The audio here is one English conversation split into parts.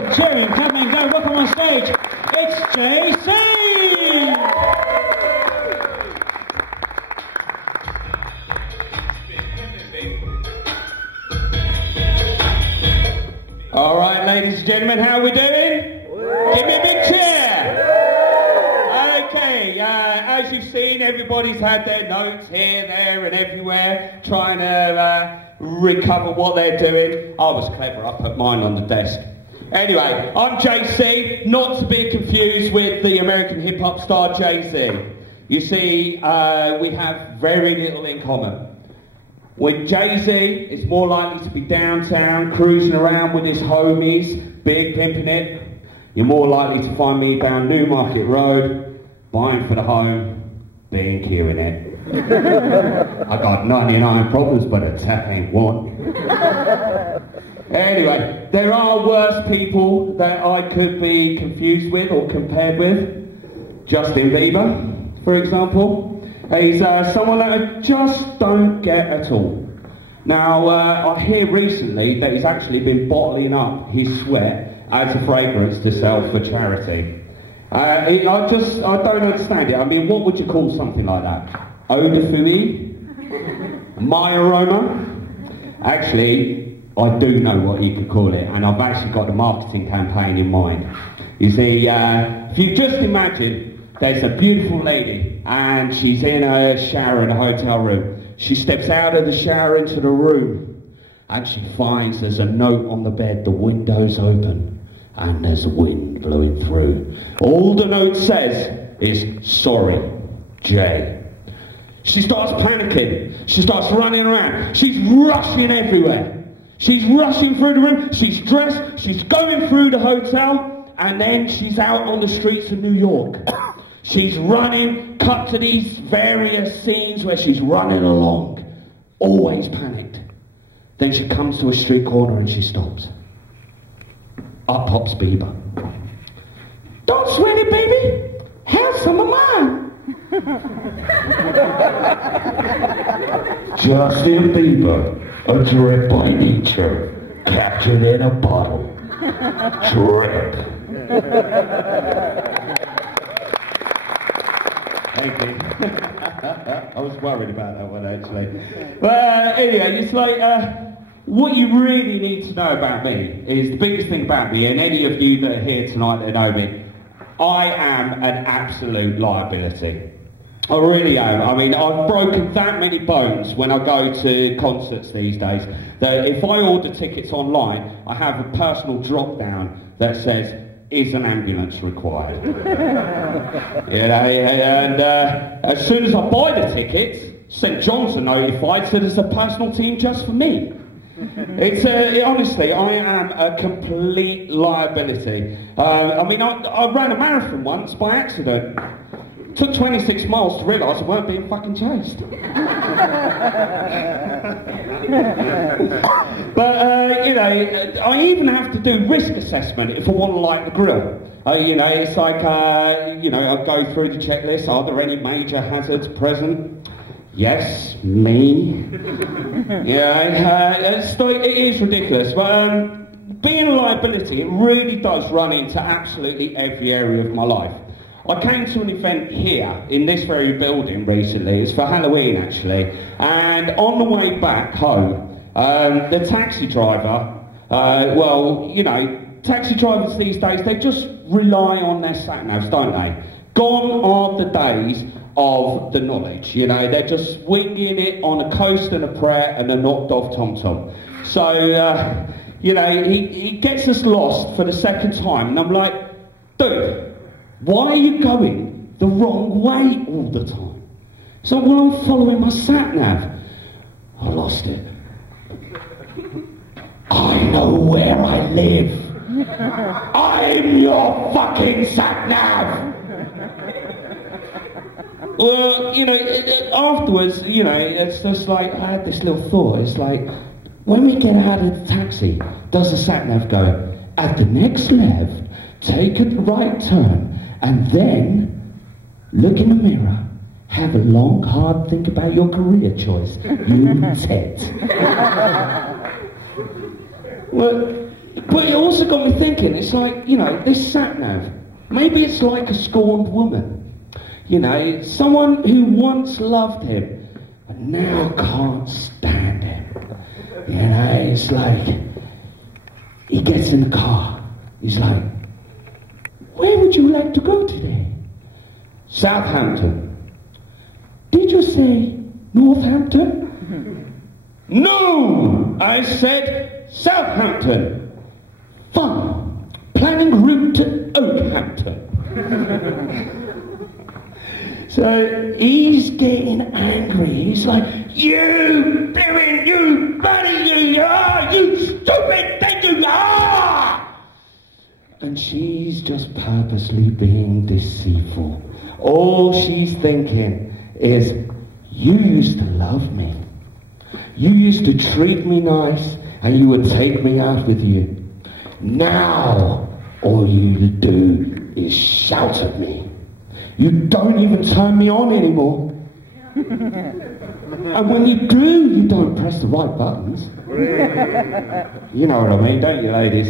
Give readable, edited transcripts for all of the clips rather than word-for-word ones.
and cheering, clapping and going. Welcome on stage, it's JC! Alright, ladies and gentlemen, how are we doing? Give me a big cheer! Okay, as you've seen, everybody's had their notes here, there and everywhere, trying to recover what they're doing. I was clever, I put mine on the desk. Anyway, I'm JC, not to be confused with the American hip-hop star Jay-Z. You see, we have very little in common. With Jay-Z, it's more likely to be downtown, cruising around with his homies, big pimping it. You're more likely to find me down Newmarket Road, buying for the home, being queuing it. I got 99 problems, but a tap ain't one. Anyway, there are worse people that I could be confused with or compared with. Justin Bieber, for example. He's someone that I just don't get at all. Now, I hear recently that he's actually been bottling up his sweat as a fragrance to sell for charity. I don't understand it. I mean, what would you call something like that? Eau de fumée? My aroma? Actually, I do know what you could call it, and I've actually got a marketing campaign in mind. You see, if you just imagine there's a beautiful lady and she's in a shower in a hotel room. She steps out of the shower into the room and she finds there's a note on the bed, the window's open and there's wind blowing through. All the note says is, "Sorry, Jay." She starts panicking. She starts running around. She's rushing everywhere. She's rushing through the room. She's dressed. She's going through the hotel. And then she's out on the streets of New York. She's running, cut to these various scenes where she's running along, always panicked. Then she comes to a street corner and she stops. Up pops Bieber. "Don't sweat it, baby. Have some of mine." Justin Bieber, a drip by nature, captured in a bottle. Drip. Thank you. I was worried about that one actually. But anyway, it's like, what you really need to know about me is the biggest thing about me, and any of you that are here tonight that know me, I am an absolute liability. I really am. I mean, I've broken that many bones when I go to concerts these days that if I order tickets online, I have a personal drop down that says, "Is an ambulance required?" You know, and as soon as I buy the tickets, St John's are notified, so there's a personal team just for me. It's honestly, I am a complete liability. I mean, I ran a marathon once by accident. Took 26 miles to realise I weren't being fucking chased. But, you know, I even have to do risk assessment if I want to light the grill. You know, it's like, you know, I go through the checklist. Are there any major hazards present? Yes, me. Yeah, it is ridiculous. But being a liability, it really does run into absolutely every area of my life. I came to an event here in this very building recently. It's for Halloween actually, and on the way back home, the taxi driver, well, you know, taxi drivers these days, they just rely on their sat-navs, don't they? Gone are the days of the knowledge, you know, they're just winging it on a coast and a prayer and a knocked off tom-tom. So, you know, he gets us lost for the second time, and I'm like, dude, why are you going the wrong way all the time? So, well, I'm following my sat-nav. I lost it. I know where I live. I'm your fucking sat-nav. Well, you know, afterwards, you know, it's just like, I had this little thought. It's like, when we get out of the taxi, does the sat-nav go, at the next left, take a right turn, and then look in the mirror, have a long, hard think about your career choice, you tet. Well, But it also got me thinking, it's like, you know, this sat-nav, maybe it's like a scorned woman. You know, someone who once loved him, but now can't stand him. You know, it's like, he gets in the car, he's like, where would you like to go today? Southampton. Did you say Northampton? No! I said Southampton. Fun. Planning route to Oakhampton. So he's getting angry. He's like, you bloody, you bloody, you stupid thing, you are! And she's just purposely being deceitful. All she's thinking is, you used to love me. You used to treat me nice, and you would take me out with you. Now, all you do is shout at me. You don't even turn me on anymore. And when you do, you don't press the right buttons. You know what I mean, don't you, ladies?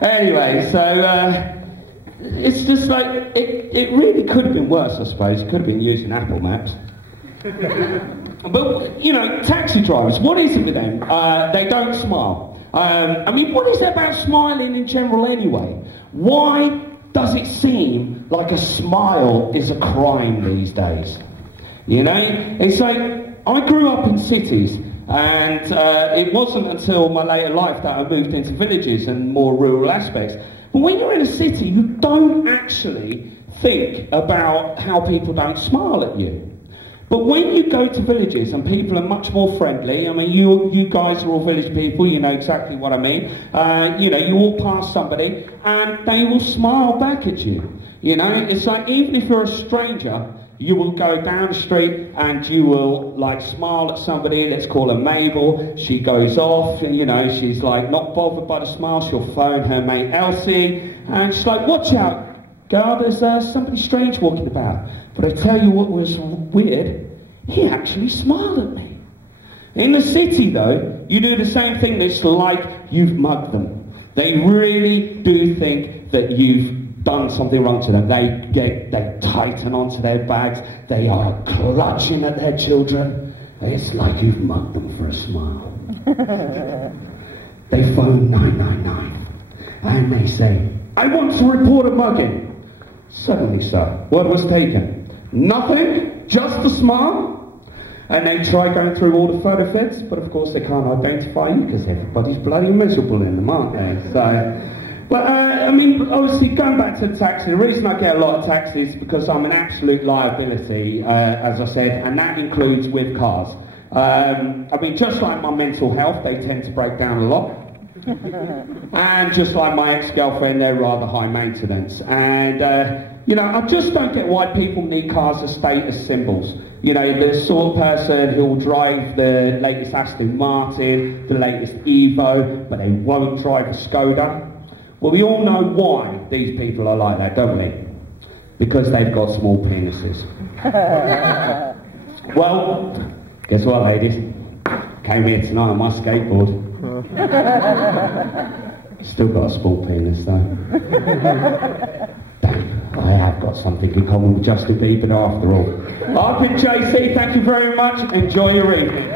Anyway, so it's just like, it really could have been worse, I suppose. It could have been using Apple Maps. But, you know, taxi drivers, what is it with them? They don't smile. I mean, what is it about smiling in general anyway? Why does it seem like a smile is a crime these days? You know, it's like, I grew up in cities, and it wasn't until my later life that I moved into villages and more rural aspects. But when you're in a city, you don't actually think about how people don't smile at you. But when you go to villages and people are much more friendly, I mean, you guys are all village people, you know exactly what I mean. You know, you walk past somebody and they will smile back at you. You know, it's like, even if you're a stranger, you will go down the street and you will, like, smile at somebody. Let's call her Mabel. She goes off and, you know, she's, like, not bothered by the smile. She'll phone her mate Elsie and she's like, watch out, girl, there's somebody strange walking about. But I tell you what was weird, he actually smiled at me. In the city, though, you do the same thing. It's like you've mugged them. They really do think that you've done something wrong to them. They tighten onto their bags. They are clutching at their children. It's like you've mugged them for a smile. They phone 999 and they say, I want to report a mugging. Suddenly, sir, what was taken? Nothing? Just a smile? And they try going through all the photo fits, but of course they can't identify you because everybody's bloody miserable in them, aren't they? So, but I mean, obviously going back to the taxi, the reason I get a lot of taxis is because I'm an absolute liability, as I said, and that includes with cars. I mean, just like my mental health, they tend to break down a lot. And just like my ex-girlfriend, they're rather high maintenance. And, you know, I just don't get why people need cars as status symbols. You know, the sort of person who will drive the latest Aston Martin, the latest Evo, but they won't drive a Skoda. Well, we all know why these people are like that, don't we? Because they've got small penises. Well, guess what, ladies? Came here tonight on my skateboard. Still got a small penis, though. Damn, I have got something in common with Justin Bieber after all. I've been JC, thank you very much. Enjoy your evening.